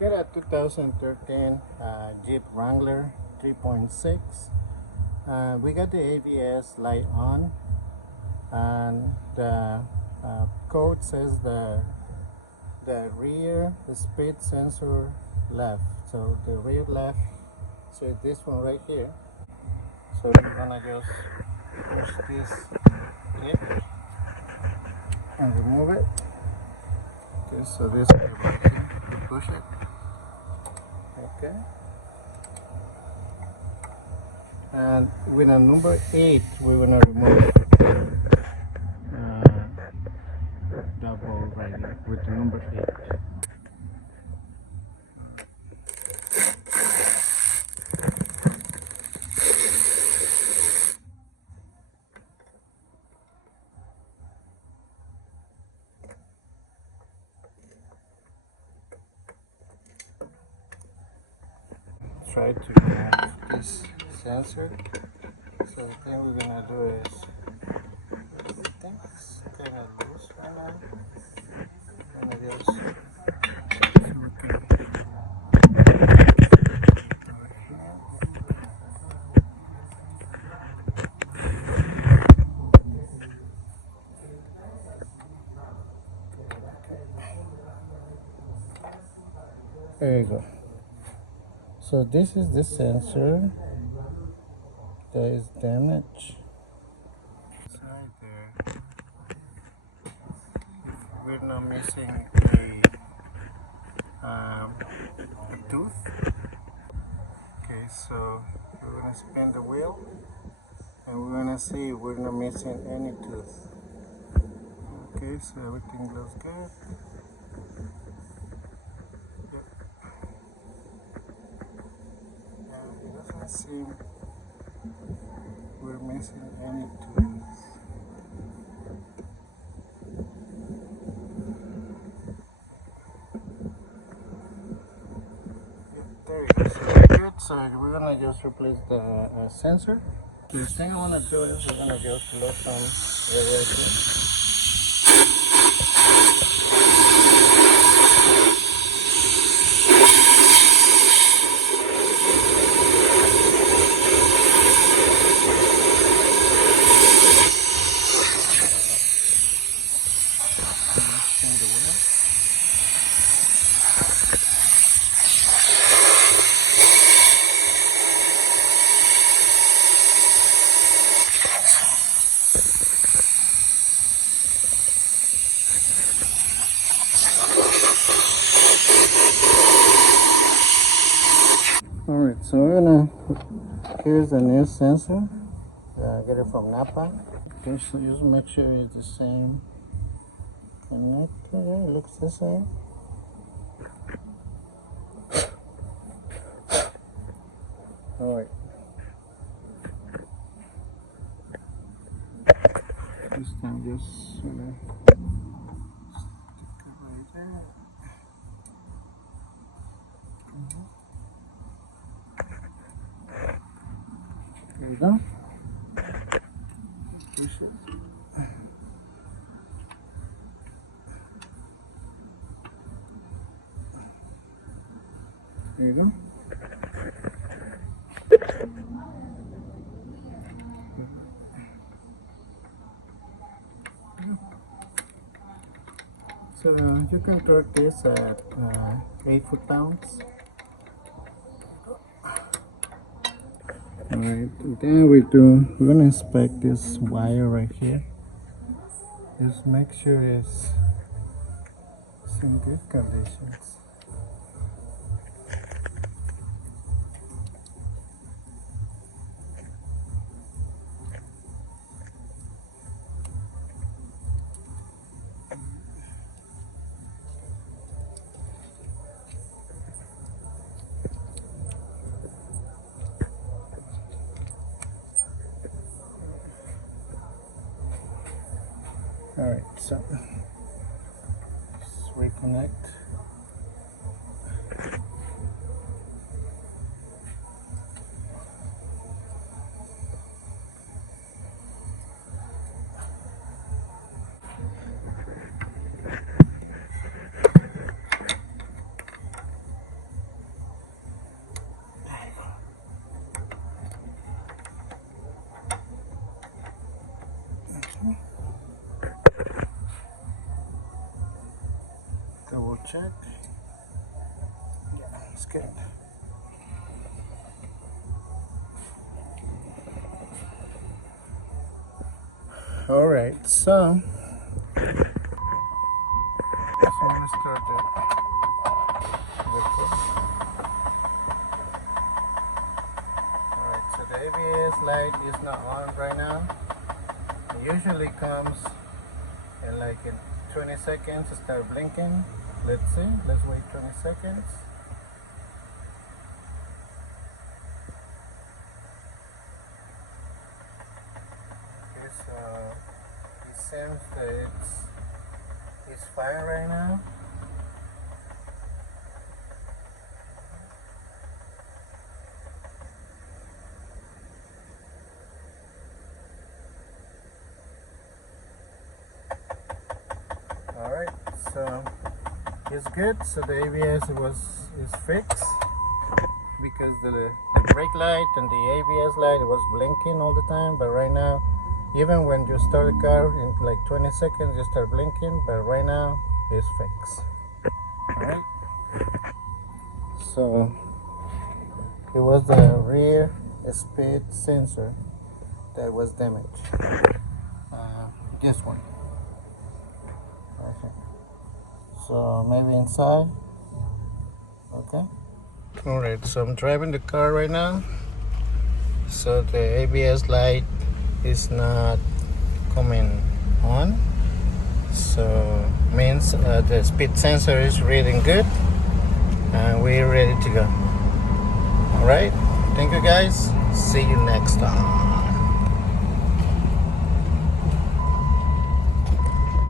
Get a 2013 Jeep Wrangler 3.6. We got the ABS light on, and the code says the rear speed sensor left. So the rear left. So this one right here. So we're gonna just push this clip and remove it. Okay, so this clip right here, you push it. Okay. And with a number 8, we're gonna remove that ball right there with the number 8. Try to remove this sensor. So the thing we're gonna do is, I think it's kind of loose right now. I'm gonna just there you go. So this is the sensor that is damaged. Inside there, we're not missing a tooth. Okay, so we're gonna spin the wheel, and we're gonna see if we're not missing any tooth. Okay, so everything looks good. It doesn't seem we're missing any tools. There it is. Good. So we're gonna just replace the sensor. The thing I wanna do is we're gonna just blow some air right here. Alright, so we're gonna, here's the new sensor. Get it from Napa. Okay, so just make sure it's the same connector. Yeah, it looks the same. Alright. This time just stick it right there. There you go. Push it. There you go. So you can torque this at 8 foot-pounds. Alright, then we're gonna inspect this wire right here. Just make sure it's in good conditions. Alright, so let's reconnect. It's good. All right, so I'm gonna start All right, so the ABS light is not on right now. It usually comes in like in 20 seconds to start blinking. Let's see. Let's wait 20 seconds. Okay, so it seems that it's fine right now. Alright, so it's good. So the ABS is fixed because the brake light and the ABS light was blinking all the time, but right now, even when you start the car in like 20 seconds you start blinking, but right now it's fixed. Alright, so it was the rear speed sensor that was damaged. This one. Okay. So maybe inside. Okay. All right. So I'm driving the car right now. So the ABS light is not coming on. So means the speed sensor is reading good, and we're ready to go. All right. Thank you guys. See you next time.